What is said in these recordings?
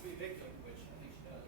to be a victim, which I think she does.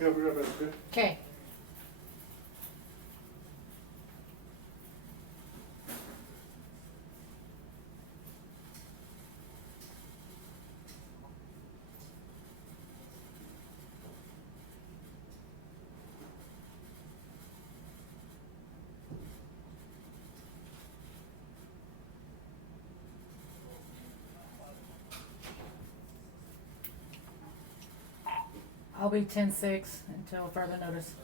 Yeah, we're right back. Okay. I'll be 10-6 until further notice.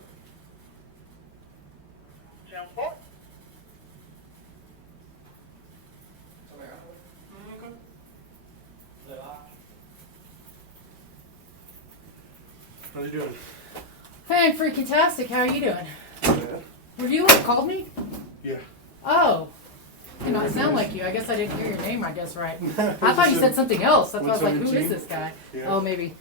How you doing? Hey, freaking tastic. How are you doing? Yeah. Were you who called me? Yeah. Oh. You know, I sound like you. I guess I didn't hear your name, I guess, right. I thought you said something else. That's why I was like, who is 117? this guy? Yeah. Oh, maybe.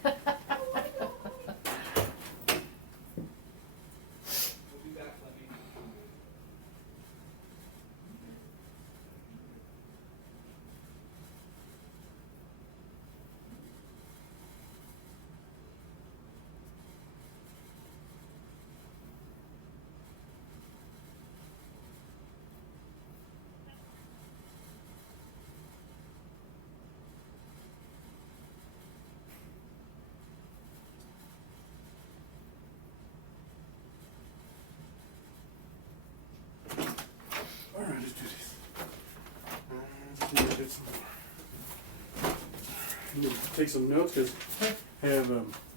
take some notes because Okay. I have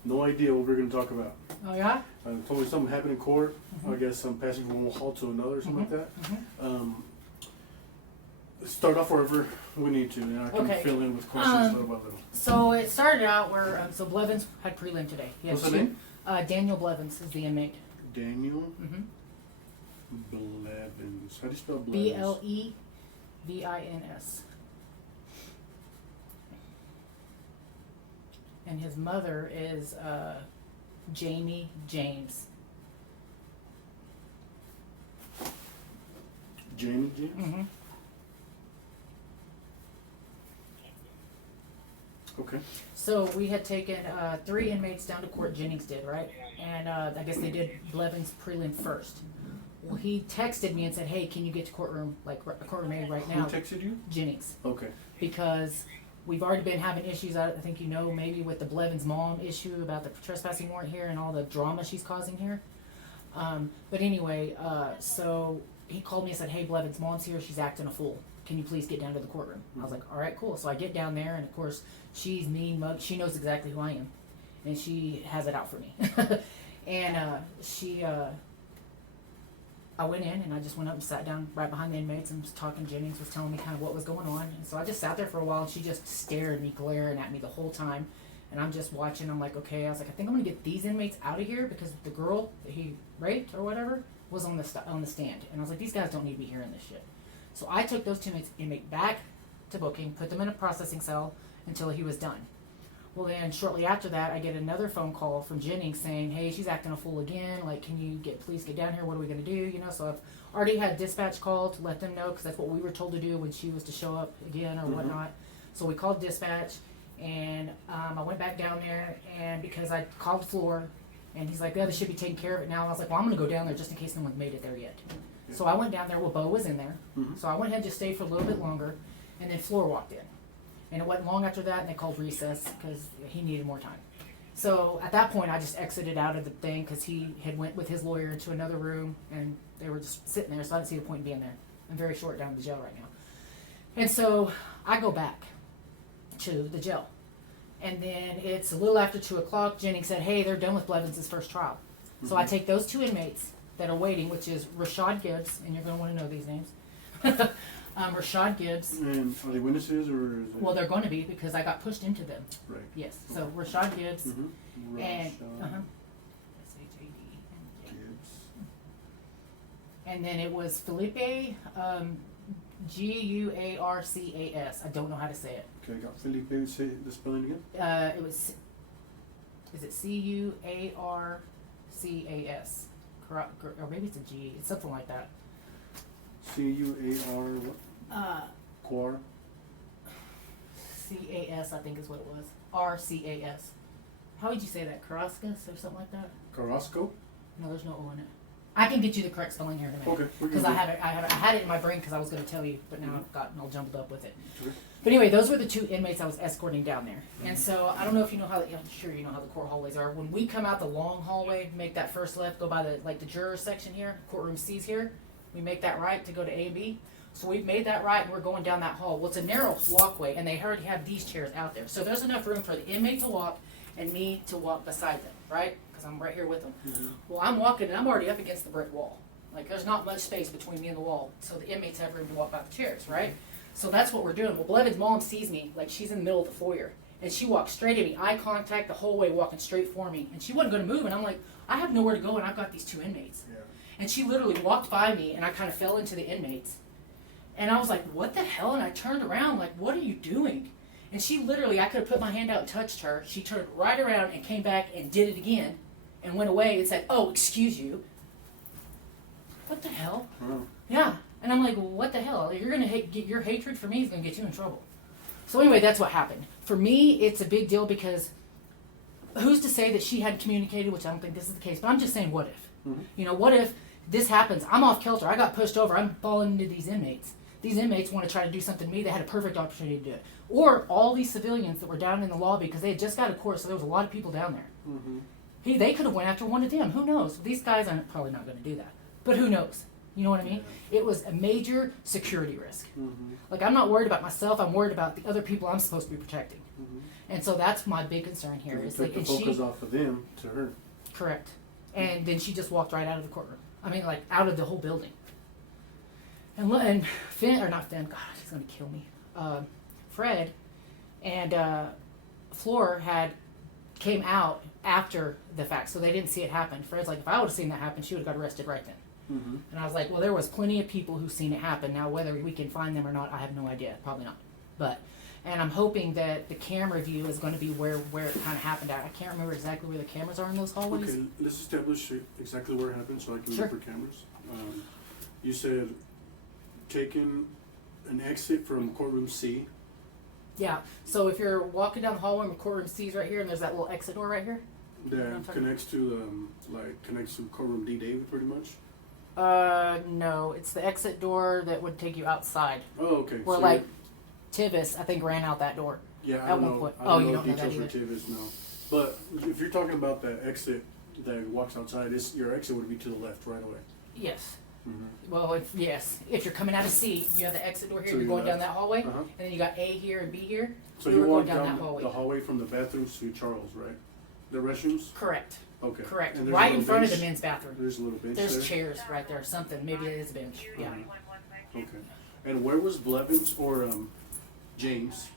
no idea what we're going to talk about. Oh yeah? Told me something happened in court. I guess I'm passing from one hall to another or something like that. Start off wherever we need to, and I can Okay. fill in with questions little by little. So it started out where, so Blevins had prelim today. He had What's the name? Daniel Blevins is the inmate. Daniel Mm-hmm. Blevins. How do you spell Blevins? Blevins. And his mother is Jamie James. Jamie James? Mm-hmm. Okay. So we had taken 3 inmates down to court. Jennings did, right? And I guess they did Blevins prelim first. Well, he texted me and said, "Hey, can you get to courtroom A right now?" Who texted you? Jennings, Okay. because we've already been having issues. I think you know maybe with the Blevins mom issue about the trespassing warrant here and all the drama she's causing here. But anyway, so he called me and said, "Hey, Blevins mom's here. She's acting a fool. Can you please get down to the courtroom?" I was like, "All right, cool." So I get down there, and of course, she's mean mug. She knows exactly who I am, and she has it out for me. And I went in and I just went up and sat down right behind the inmates and was talking. Jennings was telling me kind of what was going on, and so I just sat there for a while. And she just stared at me, glaring at me the whole time, and I'm just watching. I'm like, okay. I was like, I think I'm gonna get these inmates out of here because the girl that he raped or whatever was on the stand, and I was like, these guys don't need to be hearing this shit. So I took those 2 inmates back to booking, put them in a processing cell until he was done. Well, then shortly after that, I get another phone call from Jennings saying, "Hey, she's acting a fool again. Like, can you please get down here? What are we gonna do?" You know, so I've already had dispatch called to let them know because that's what we were told to do when she was to show up again or whatnot. So we called dispatch, and I went back down there, and because I called Floor, and he's like, "Yeah, they should be taking care of it now." And I was like, "Well, I'm gonna go down there just in case no one's made it there yet." So I went down there. Well, Bo was in there, so I went ahead and just stayed for a little bit longer, and then Floor walked in. And it wasn't long after that, and they called recess because he needed more time. So at that point, I just exited out of the thing because he had went with his lawyer into another room, and they were just sitting there, so I didn't see the point in being there. I'm very short down to the jail right now. And so I go back to the jail. And then it's a little after 2 o'clock. Jennings said, "Hey, they're done with Blevins' first trial." So I take those 2 inmates that are waiting, which is Rashad Gibbs, and you're going to want to know these names. Rashad Gibbs. And are they witnesses or is it? Well, they're going to be because I got pushed into them. Right. Yes. So Rashad Gibbs and Rashad SHAD. Gibbs. And then it was Felipe Guarcas. I don't know how to say it. Okay, I got Felipe. Say the spelling again. It was. Is it Cuarcas? Or maybe it's a G. It's something like that. Cuar what? Quar. Cas, I think is what it was. RCAS. How would you say that? Carrascas or something like that? Carrasco. No, there's no O in it. I can get you the correct spelling here in a minute. Okay. Because I had it in my brain because I was going to tell you, but now I've gotten all jumbled up with it. Okay. But anyway, those were the 2 inmates I was escorting down there. And so I don't know if you know how. I'm sure you know how the court hallways are. When we come out the long hallway, make that first left, go by the juror section here, courtroom C's here. We make that right to go to A and B. So we've made that right, and we're going down that hall. Well, it's a narrow walkway, and they already have these chairs out there. So there's enough room for the inmate to walk and me to walk beside them, right? Because I'm right here with them. Well, I'm walking, and I'm already up against the brick wall. Like, there's not much space between me and the wall, so the inmates have room to walk by the chairs, right? So that's what we're doing. Well, Blevins' mom sees me, like she's in the middle of the foyer, and she walks straight at me, eye contact the whole way, walking straight for me. And she wasn't going to move, and I'm like, I have nowhere to go, and I've got these 2 inmates. Yeah. And she literally walked by me, and I kind of fell into the inmates. And I was like, what the hell? And I turned around, like, what are you doing? And she literally, I could have put my hand out and touched her. She turned right around and came back and did it again and went away and said, "Oh, excuse you." What the hell? Oh. Yeah. And I'm like, well, what the hell? You're going to get your hatred for me is going to get you in trouble. So anyway, that's what happened. For me, it's a big deal because who's to say that she hadn't communicated, which I don't think this is the case, but I'm just saying, what if? You know, what if this happens? I'm off kilter. I got pushed over. I'm falling into these inmates. These inmates want to try to do something to me. They had a perfect opportunity to do it. Or all these civilians that were down in the lobby because they had just got a court, so there was a lot of people down there. They could have went after one of them. Who knows? These guys are probably not going to do that. But who knows? You know what I mean? It was a major security risk. Like, I'm not worried about myself. I'm worried about the other people I'm supposed to be protecting. And so that's my big concern here. It Is took like, the and focus she off of them to her. correct, and then she just walked right out of the courtroom. I mean, like out of the whole building. And Finn, or not Finn, God, he's gonna kill me. Fred and Floor came out after the fact, so they didn't see it happen. Fred's like, if I would have seen that happen, she would have got arrested right then. Mm-hmm. And I was like, well, there was plenty of people who seen it happen. Now, whether we can find them or not, I have no idea. Probably not. But, and I'm hoping that the camera view is going to be where it kind of happened at. I can't remember exactly where the cameras are in those hallways. Okay, let's establish exactly where it happened so I can Sure. look for cameras. You said taking an exit from courtroom C. Yeah. So if you're walking down the hallway and courtroom C is right here, and there's that little exit door right here. That connects to connects to courtroom D, David, pretty much. No, it's the exit door that would take you outside. Oh, okay. Where So like Tivis, I think, ran out that door. yeah, I at don't one know. point. I Oh, don't you know don't know that details for Tivis, no. But if you're talking about that exit that walks outside, your exit would be to the left right away. Yes. Mm-hmm. Well, if you're coming out of C, you have the exit door here. So you're you going down left. that hallway, Uh-huh. and then you got A here and B here. So we you were walk going down down that hallway. the hallway from the bathrooms to Charles, right? The restrooms? Correct. Okay. Correct. And there's a Right in little front of bench? the men's bathroom. There's a little bench There's there? chairs right there. Something. Maybe it is a bench. Yeah. Okay. And where was Blevins or James?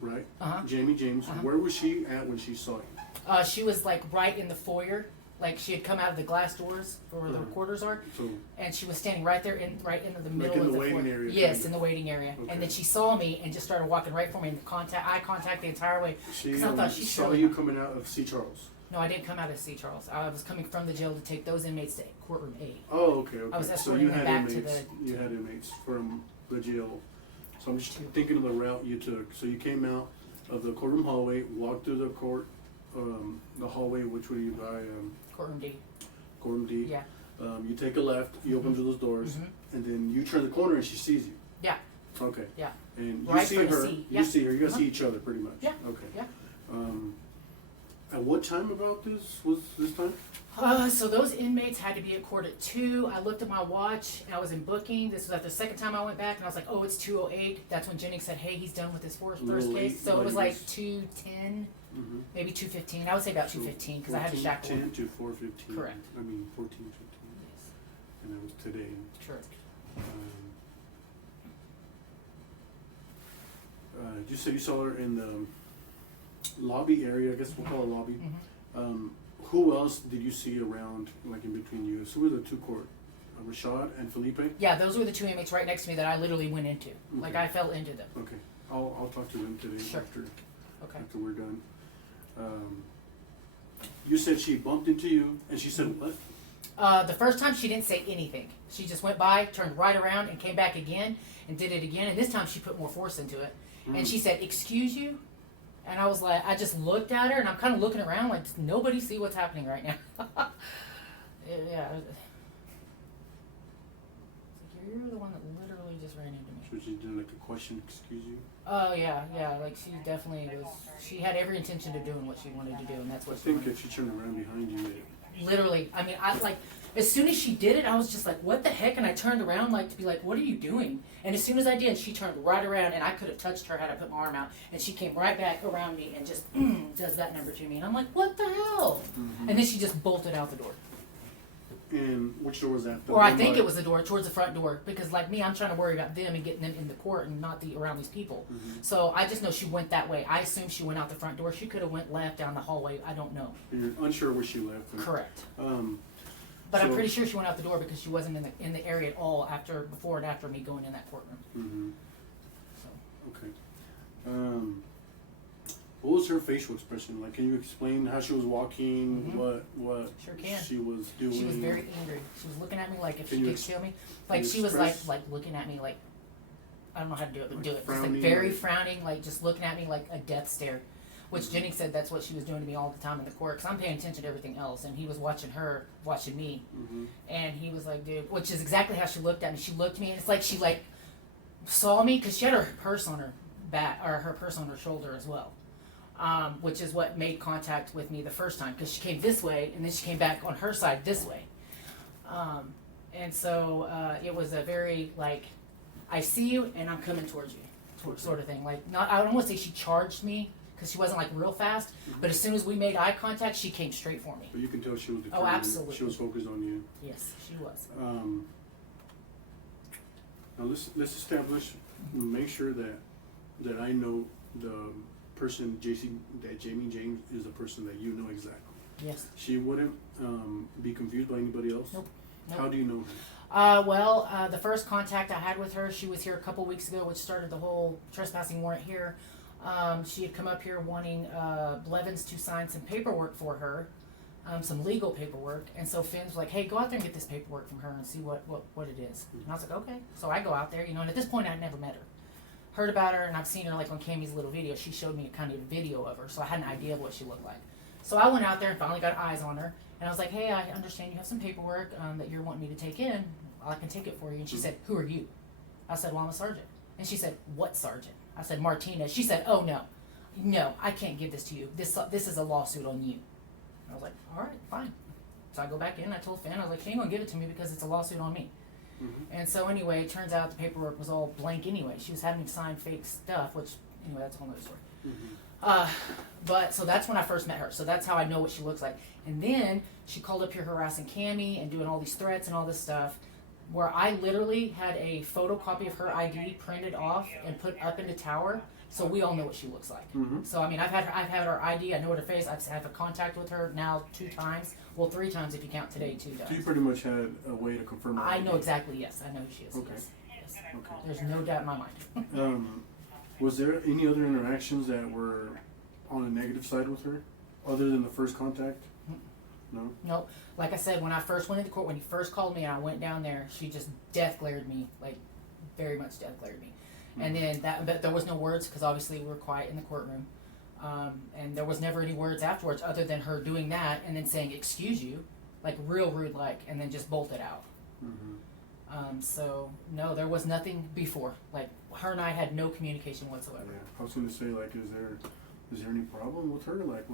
Right? Uh-huh. Jamie James. Uh-huh. Where was she at when she saw you? She was like right in the foyer. Like she had come out of the glass doors where the recorders are, So and she was standing right there, right into the middle in of the the waiting foyer. area, Yes, kinda. in the waiting area. Okay. And then she saw me and just started walking right for me, and eye contact the entire way. she 'Cause I thought she saw surely- you coming out of C. Charles. No, I didn't come out of C. Charles. I was coming from the jail to take those inmates to courtroom A. Oh, okay, okay. I was So escorting you them had back to inmates. You had inmates from the jail. So I'm just thinking of the route you took. So you came out of the courtroom hallway, walked through the court, the hallway, which would be by Courtroom D. courtroom D. Yeah. You take a left, you open those doors, Mhm. and then you turn the corner and she sees you. Yeah. Okay. Yeah. And you Right see from the her. seat. You Yeah. see her. You guys Uh-huh. see each other pretty much. Yeah. Okay. Yeah. At what time about this was this time? So those inmates had to be at court at 2. I looked at my watch and I was in booking. This was at the second time I went back and I was like, oh, it's 2:08. That's when Jennings said, hey, he's done with his first Little case. late, So it was like like 2:10, Mm-hmm. maybe 2:15. I would say about 2:15 because I had to shackle 10 him. to 4:15. Correct. I mean 14:15, Yes. and that was today. Correct. You said you saw her in the lobby area. I guess we'll call it lobby. Mhm. Who else did you see around, like in between you? Who were the two court? Rashad and Felipe? Yeah, those were the two inmates right next to me that I literally went into. Like Okay. I fell into them. Okay, I'll talk to them today Sure. Okay. after we're done. You said she bumped into you, and she said what? The first time she didn't say anything. She just went by, turned right around, and came back again and did it again. And this time she put more force into it. And she said, "Excuse you," and I was like, I just looked at her, and I'm kind of looking around like, does nobody see what's happening right now? Yeah. It's like, you're the one that literally just ran into me. So she did like a question, excuse you? Oh yeah, yeah. Like she definitely was. She had every intention of doing what she wanted to do, and that's I what she think wanted. if she turned around behind you, Literally, I mean, I like, as soon as she did it, I was just like, what the heck? And I turned around like to be like, what are you doing? And as soon as I did, she turned right around, and I could have touched her had I put my arm out, and she came right back around me and just does that number to me, and I'm like, what the hell? And then she just bolted out the door. and which door was that? The Or I one think by- it was the door towards the front door, because like me, I'm trying to worry about them and getting them in the court and not around these people. So I just know she went that way. I assume she went out the front door. She could have went left down the hallway. I don't know. And you're unsure where she left. And, Correct. So- But I'm pretty sure she went out the door because she wasn't in the area at all before and after me going in that courtroom. So Okay. What was her facial expression like? Can you explain how she was walking? What Sure can. she was doing? she was very angry. She was looking at me like if Can she you could kill me. Like you she was express- like looking at me like I don't know how to do it, but Like do it. Just frowning, like very like- frowning, like just looking at me like a death stare. Which Jennings said that's what she was doing to me all the time in the court because I'm paying attention to everything else, and he was watching her, watching me, and he was like, "Dude," which is exactly how she looked at me. She looked at me, and it's like she like saw me because she had her purse on her back or her purse on her shoulder as well, which is what made contact with me the first time because she came this way and then she came back on her side this way, and so it was a very like, I see you and I'm coming towards you, sort of thing. Like not, I don't want to say she charged me because she wasn't like real fast. But as soon as we made eye contact, she came straight for me. But you can tell she was determined. Absolutely. She was focused on you. Yes, she was. Now let's establish, make sure that I know the person that Jamie James is the person that you know exactly. Yes. She wouldn't be confused by anybody else. Nope. How do you know her? The first contact I had with her, she was here a couple weeks ago, which started the whole trespassing warrant here. She had come up here wanting Blevins to sign some paperwork for her, some legal paperwork. And so Finn was like, hey, go out there and get this paperwork from her and see what it is. And I was like, okay. So I go out there, and at this point I'd never met her. Heard about her, and I've seen her like on Cammie's little video. She showed me a kind of video of her, so I had an idea of what she looked like. So I went out there and finally got eyes on her. And I was like, hey, I understand you have some paperwork that you're wanting me to take in. I can take it for you. And she said, who are you? I said, well, I'm a sergeant. And she said, what sergeant? I said, Martinez. She said, oh, no, I can't give this to you. This is a lawsuit on you. And I was like, all right, fine. So I go back in. I told Finn, I was like, she ain't going to give it to me because it's a lawsuit on me. Mm-hmm. And so anyway, it turns out the paperwork was all blank anyway. She was having me sign fake stuff, which, anyway, that's a whole other story. Mm-hmm. But so that's when I first met her. So that's how I know what she looks like. And then she called up here harassing Cammie and doing all these threats and all this stuff, where I literally had a photocopy of her ID printed off and put up in the tower, so we all know what she looks like. Mm-hmm. So I mean, I've had her ID. I know what her face. I've had a contact with her now 2 times. Well, 3 times if you count today 2 times. So you pretty much had a way to confirm her I ID. know exactly. Yes, I know who she is. Okay. Yes. Okay. There's no doubt in my mind. Was there any other interactions that were on a negative side with her, other than the first contact? No? No. Like I said, when I first went into court, when he first called me and I went down there, she just death glared me, like very much death glared me. Mm-hmm. And then but there was no words because obviously we were quiet in the courtroom. And there was never any words afterwards other than her doing that and then saying, excuse you, like real rude like, and then just bolted out. Mm-hmm. So no, there was nothing before. Like her and I had no communication whatsoever. Yeah. I was going to say, like, is there any problem with her? Like,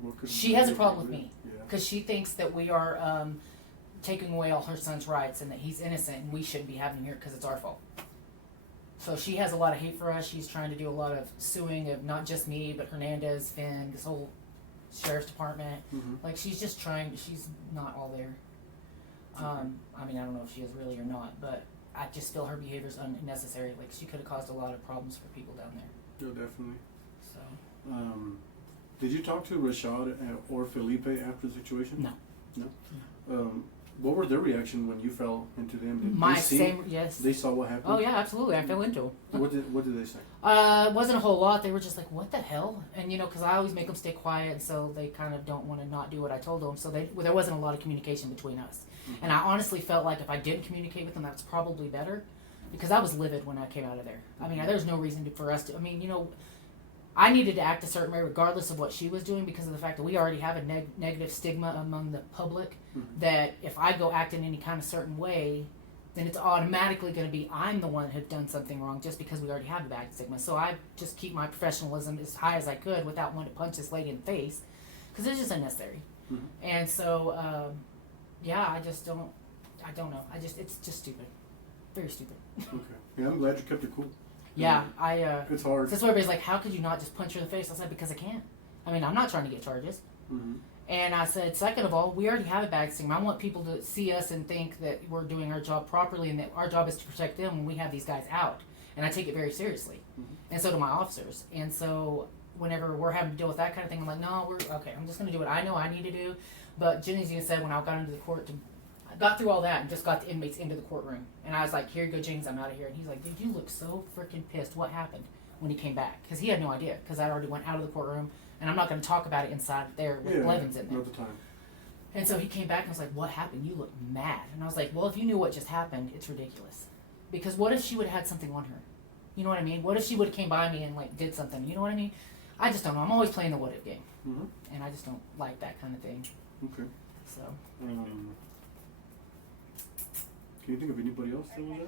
what could she has a problem with me Yeah. because she thinks that we are taking away all her son's rights and that he's innocent and we shouldn't be having him here because it's our fault. So she has a lot of hate for us. She's trying to do a lot of suing of not just me, but Hernandez, Finn, this whole sheriff's department. Mm-hmm. Like she's just trying. She's not all there. I mean, I don't know if she is really or not, but I just feel her behavior is unnecessary. Like she could have caused a lot of problems for people down there. Yeah, definitely. So. Did you talk to Rashad or Felipe after the situation? No. No. What were their reaction when you fell into them? Yes. They saw what happened? Oh yeah, absolutely. I fell into them. What did they say? It wasn't a whole lot. They were just like, what the hell? And because I always make them stay quiet, so they kind of don't want to not do what I told them. So there wasn't a lot of communication between us. Mm-hmm. And I honestly felt like if I didn't communicate with them, that's probably better. Because I was livid when I came out of there. I mean, there's no reason for us to, I needed to act a certain way regardless of what she was doing because of the fact that we already have a negative stigma among the public that if I go act in any kind of certain way, then it's automatically going to be I'm the one who had done something wrong just because we already have a bad stigma. So I just keep my professionalism as high as I could without wanting to punch this lady in the face because it's just unnecessary. Mm-hmm. And so, I don't know. It's just stupid. Very stupid. Okay. Yeah, I'm glad you kept it cool. Yeah, it's hard. That's why everybody's like, how could you not just punch her in the face? I said, because I can't. I mean, I'm not trying to get charges. Mm-hmm. And I said, second of all, we already have a bad stigma. I want people to see us and think that we're doing our job properly and that our job is to protect them when we have these guys out. And I take it very seriously. Mm-hmm. And so do my officers. And so whenever we're having to deal with that kind of thing, I'm like, no, I'm just going to do what I know I need to do. But Jennings even said when I got into the court I got through all that and just got the inmates into the courtroom. And I was like, here you go, James, I'm out of here. And he's like, dude, you look so freaking pissed. What happened when he came back? Because he had no idea. Because I already went out of the courtroom. And I'm not going to talk about it inside there with Blevins in there. Not the time. And so he came back and was like, what happened? You look mad. And I was like, well, if you knew what just happened, it's ridiculous. Because what if she would have had something on her? You know what I mean? What if she would have came by me and did something? You know what I mean? I just don't know. I'm always playing the what if game. Mm-hmm. And I just don't like that kind of thing. Okay. So. Can you think of anybody else that was there?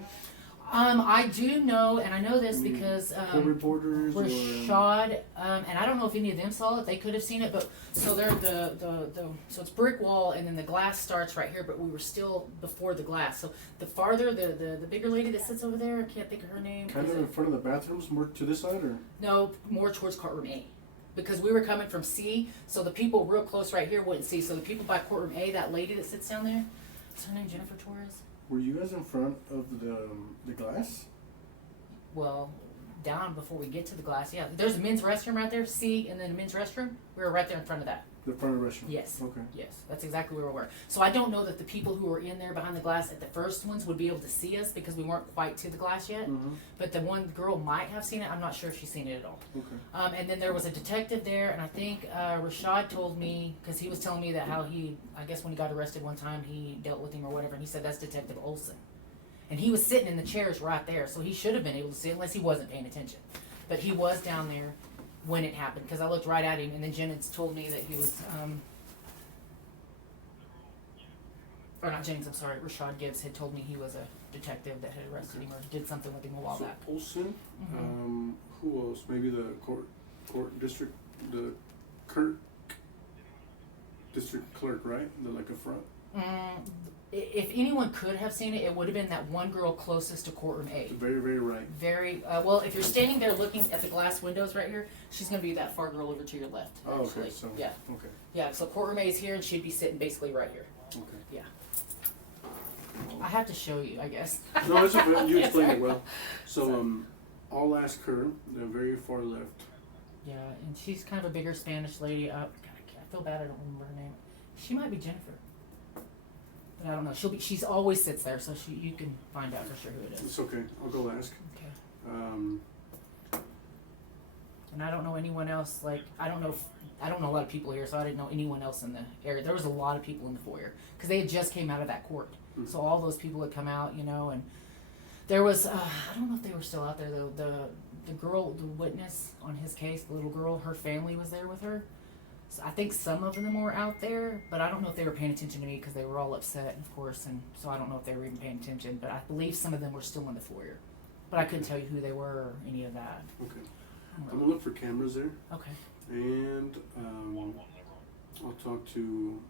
I do know, and I know this because reporters Rashad, and I don't know if any of them saw it. They could have seen it, but so they're so it's brick wall, and then the glass starts right here. But we were still before the glass. So the farther the bigger lady that sits over there, I can't think of her name. Kind of in front of the bathrooms, more to this side, or no, more towards courtroom A. because we were coming from C, so the people real close right here wouldn't see. So the people by courtroom A, that lady that sits down there, what's her name, Jennifer Torres? Were you guys in front of the glass? Well, down before we get to the glass, yeah. There's a men's restroom right there, C, and then a men's restroom. We were right there in front of that. The front of the restaurant? Yes. Okay. Yes, that's exactly where we were. So I don't know that the people who were in there behind the glass at the first ones would be able to see us because we weren't quite to the glass yet. Mm-hmm. But the one girl might have seen it. I'm not sure if she's seen it at all. Okay. And then there was a detective there, and I think Rashad told me, because he was telling me that how he, I guess when he got arrested one time, he dealt with him or whatever, and he said that's Detective Olson. And he was sitting in the chairs right there, so he should have been able to see it unless he wasn't paying attention. But he was down there when it happened, because I looked right at him, and then Jennings told me that he was, or not Jennings, I'm sorry, Rashad Gibbs had told me he was a detective that had arrested him or did something with him a while So back. Olson, Mhm. who else? Maybe the court district, the Kirk district clerk, right? The like a front. If anyone could have seen it, it would have been that one girl closest to courtroom A. Very, very right. Very well. If you're standing there looking at the glass windows right here, she's gonna be that far girl over to your left. Oh, Actually. okay. So Yeah, okay. yeah. So courtroom A is here, and she'd be sitting basically right here. Okay. Yeah. I have to show you, I guess. No, it's okay. You Yes, explained sir. it well. So I'll ask her. The very far left. Yeah, and she's kind of a bigger Spanish lady. God, I feel bad I don't remember her name. She might be Jennifer, but I don't know. She's always sits there, so you can find out for sure who it is. It's okay. I'll go ask. Okay. And I don't know anyone else. Like I don't know a lot of people here, so I didn't know anyone else in the area. There was a lot of people in the foyer because they had just came out of that court, so all those people had come out, you know. And there was I don't know if they were still out there though. The girl, the witness on his case, the little girl, her family was there with her. So I think some of them were out there, but I don't know if they were paying attention to me because they were all upset, of course, and so I don't know if they were even paying attention. But I believe some of them were still in the foyer, but I couldn't tell you who they were or any of that. Okay. I'm gonna look for cameras there, Okay. and I'll talk to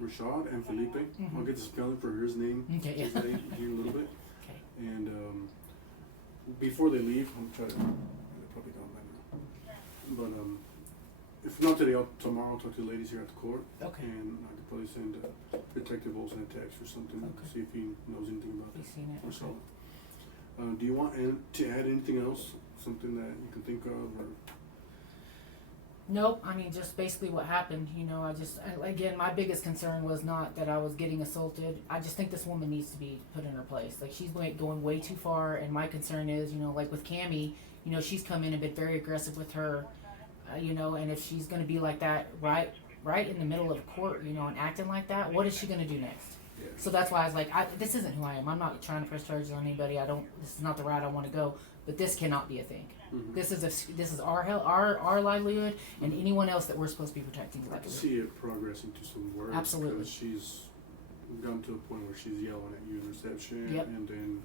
Rashad and Felipe. Mhm. I'll get the spelling for his name Okay. Yeah. today here in a little bit, Okay. and before they leave, I'm trying to. They're probably gone by now, but if not today, tomorrow I'll talk to the ladies here at the court. Okay. And I could probably send Detective Olson a text or something, Okay. see if he knows anything about You've this. seen it. Or Okay. so. Do you want to add anything else? Something that you can think of, or Nope. I mean, just basically what happened. You know, again, my biggest concern was not that I was getting assaulted. I just think this woman needs to be put in her place. Like she's going way too far, and my concern is, you know, like with Cammie, you know, she's come in and been very aggressive with her, you know, and if she's going to be like that right in the middle of court, you know, and acting like that, what is she going to do next? yeah. So that's why I was like, this isn't who I am. I'm not trying to press charges on anybody. This is not the route I want to go. But this cannot be a thing. Mhm. This is our livelihood, and anyone else that we're supposed to be protecting. I can see it progress into some words. Absolutely. Because she's gotten to a point where she's yelling at you in reception, Yep. and then,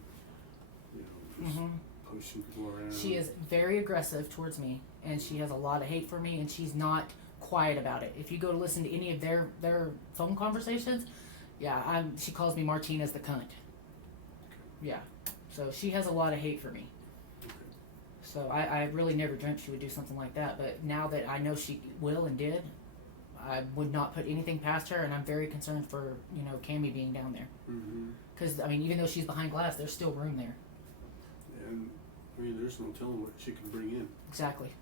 you know, just Mhm. pushing people around. She is very aggressive towards me, and she has a lot of hate for me, and she's not quiet about it. If you go to listen to any of their phone conversations, yeah, she calls me Martinez the cunt. Yeah, so she has a lot of hate for me. Okay. So I really never dreamt she would do something like that, but now that I know she will and did, I would not put anything past her, and I'm very concerned for, you know, Cammie being down there. Mm-hmm. Because, I mean, even though she's behind glass, there's still room there. And I mean, there's no telling what she can bring in. Exactly.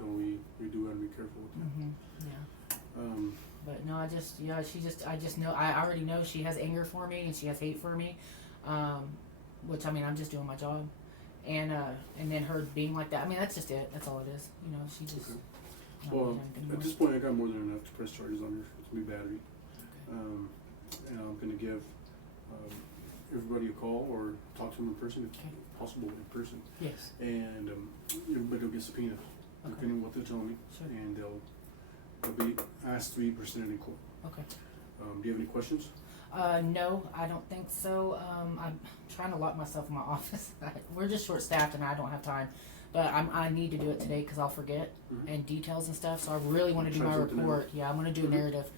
So we do have to be careful with that. Mm-hmm. Yeah. But no, I just know, I already know she has anger for me and she has hate for me, which, I mean, I'm just doing my job. And then her being like that, I mean, that's just it. That's all it is. You know, she just. Okay. not Well, doing anything at more. this point, I got more than enough to press charges on her. It's gonna be battery. Okay. And I'm gonna give everybody a call or talk to them in person, if Okay. possible in person. Yes. And everybody will get subpoenaed, Okay. depending on what they're telling me. Sure. And they'll be asked to be presented in court. Okay. Do you have any questions? No, I don't think so. I'm trying to lock myself in my office. We're just short staffed and I don't have time. But I need to do it today because I'll forget Mhm. and details and stuff. So I really want to do Try my something out. report. Yeah, I'm going to do a Mhm. narrative,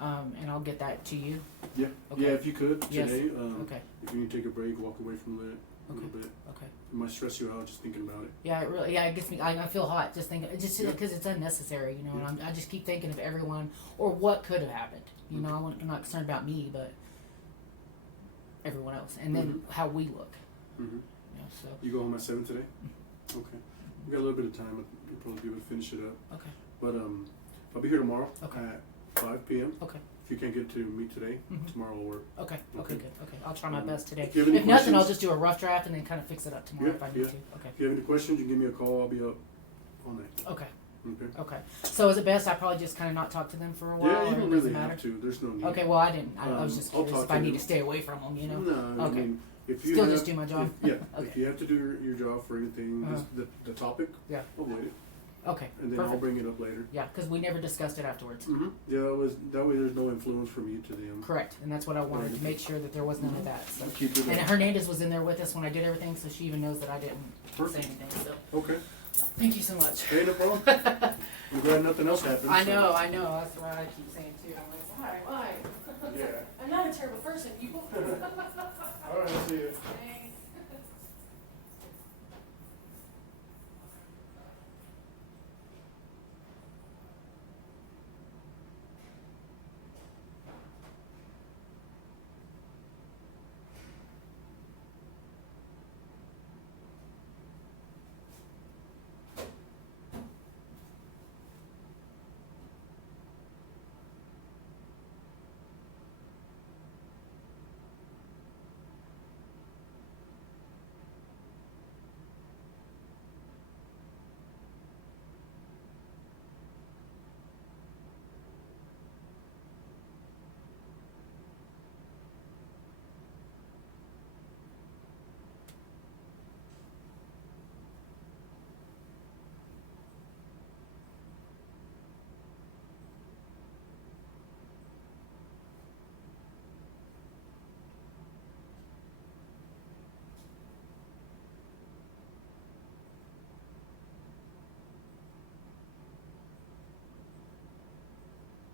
and I'll get that to you. Yeah. Okay. Yeah, if you could Yes. today. Okay. If you need to take a break, walk away from it, a little bit. Okay. It might stress you out just thinking about it. Yeah, it really. Yeah, it gets me. I feel hot just thinking. Just Yeah. because it's unnecessary, you know. Yeah. And I just keep thinking of everyone or what could have happened. You know, I'm not concerned about me, but everyone else, and then how we look. Mm-hmm. You know, so You go home at 7 today? Okay. We got a little bit of time. You'll probably be able to finish it up. okay, But I'll be here tomorrow Okay. at 5 p.m. okay, If you can't get to me today, Mhm. tomorrow will work. okay, Okay. good. Okay, I'll try my best today. if you have any If nothing, I'll questions- just do a rough draft and then kind of fix it up tomorrow Yeah, if I need yeah. to. Okay, If you have any questions, you can give me a call. I'll be up all night. okay, Okay. okay. So is it best I probably just kind of not talk to them for a while? Yeah, or you it don't doesn't really matter? have to. There's no need. Okay, well I didn't. I was just I'll curious talk if to I need them. to stay away from them. You know. No, Okay. I mean, if you Still have, just do my job? If, yeah, Okay. if you have to do your job for anything, Uh-huh. just the topic, Yeah. I'll wait it, Okay. and then I'll Perfect. bring it up later. Yeah, because we never discussed it afterwards. Mm-hmm. Yeah, that way there's no influence from you to them. Correct, and that's what I wanted to make sure that there was none of that. So. Keep it And up. Hernandez was in there with us when I did everything, so she even knows that I didn't Perfect. say anything. So Okay. thank you so much. Hey, no problem. I'm glad nothing else happened. I so- know. That's what I keep saying too. I'm like, why? Yeah. I'm not a terrible person, people.